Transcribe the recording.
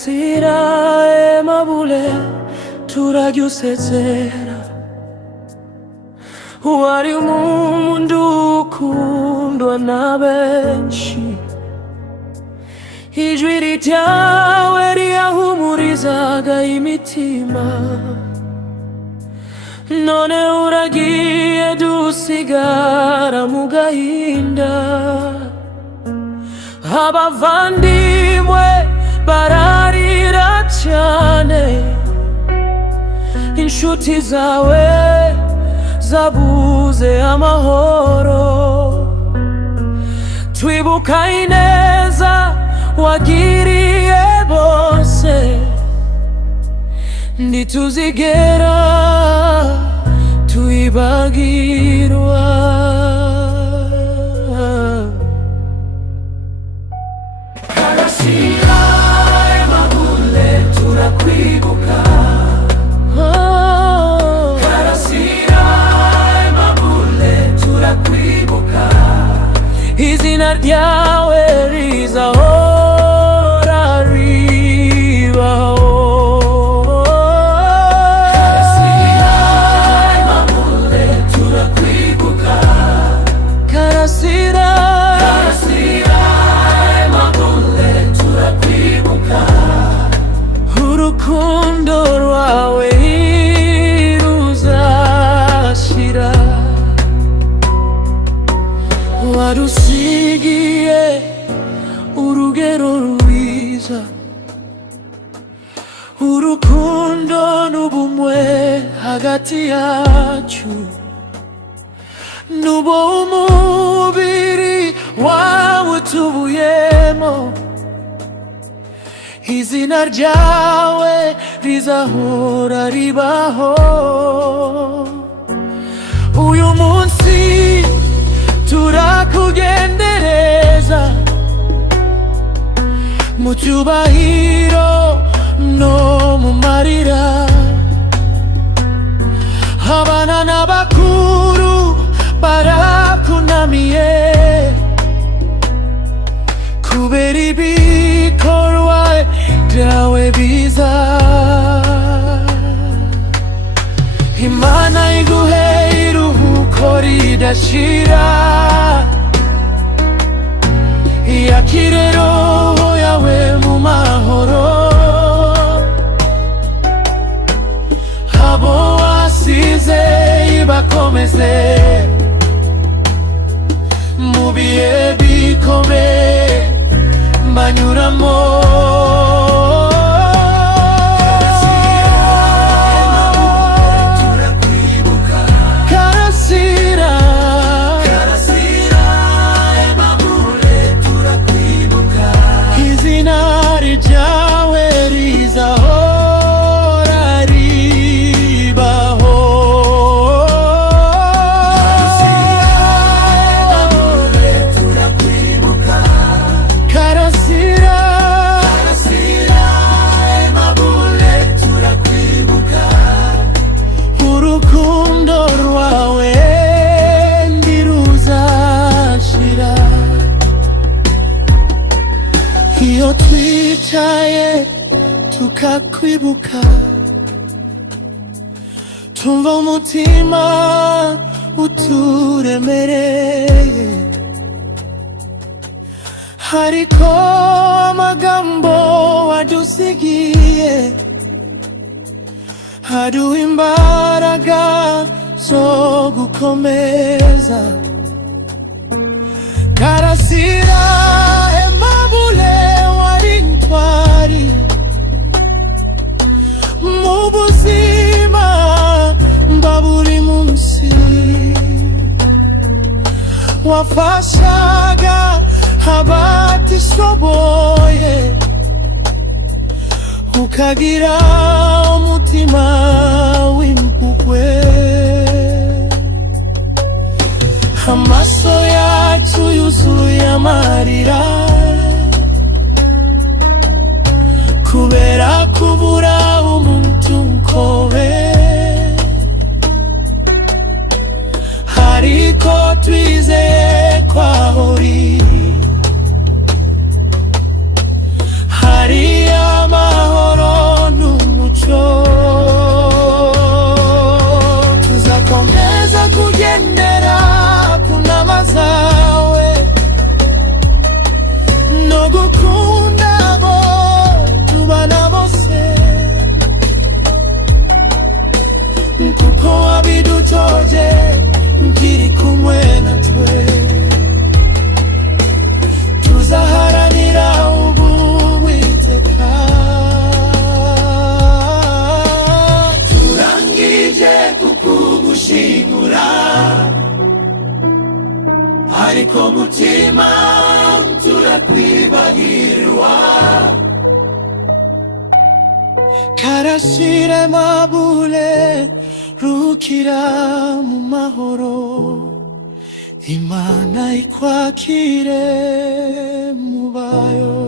Karasira emabule turagyusezera wari umundu ukundwa na benshi, ijwi ryawe riyahumurizaga imitima. None uragiye dusigara mu gahinda, abavandimwe bararira cyane, inshuti zawe zabuze amahoro. Twibuka ineza wagiriye bose, ntituzigera tuyibagirwa. Karasira emabule turakwibuka. Karasira emabule turakwibuka. Izina ryawe rizahora ribaho. Karasira emabule turakwibuka. Karasira emabule turakwibuka. Urukundo rwawe ruzashira, warusigiye urugero rwiza. Urukundo n'ubumwe hagati yacu, nubo umubiri wawe utubuyemo. Izina ryawe rizahora ribaho. Uyu munsi turakugendereza mu cyubahiro no mu marira. Abana n'abakuru barakunamiye, kubera ibikorwa byawe biza. Imana iguhe iruhuko ridashira, yakire roho yawe mu mahoro. Abo wasize ibakomeze mu bihe bikomeye banyuramo. Iyo twicaye tukakwibuka, tumva umutima uturemereye. Hariko amagambo wadusigiye, haduha imbaraga zo gukomeza. Karasira emabule wari intwari mu buzima bwa buri munsi. Wafashaga abatishoboye, ukagira umutima w'impuhwe. Amaso yacu yuzuye amarira, kubera kubura umuntu nkowe. Ariko twizeye kwaho uri, hari ama niko mutima turakwibagirwa karashire mabule rukira mu mahoro Imana ikwakire mubayo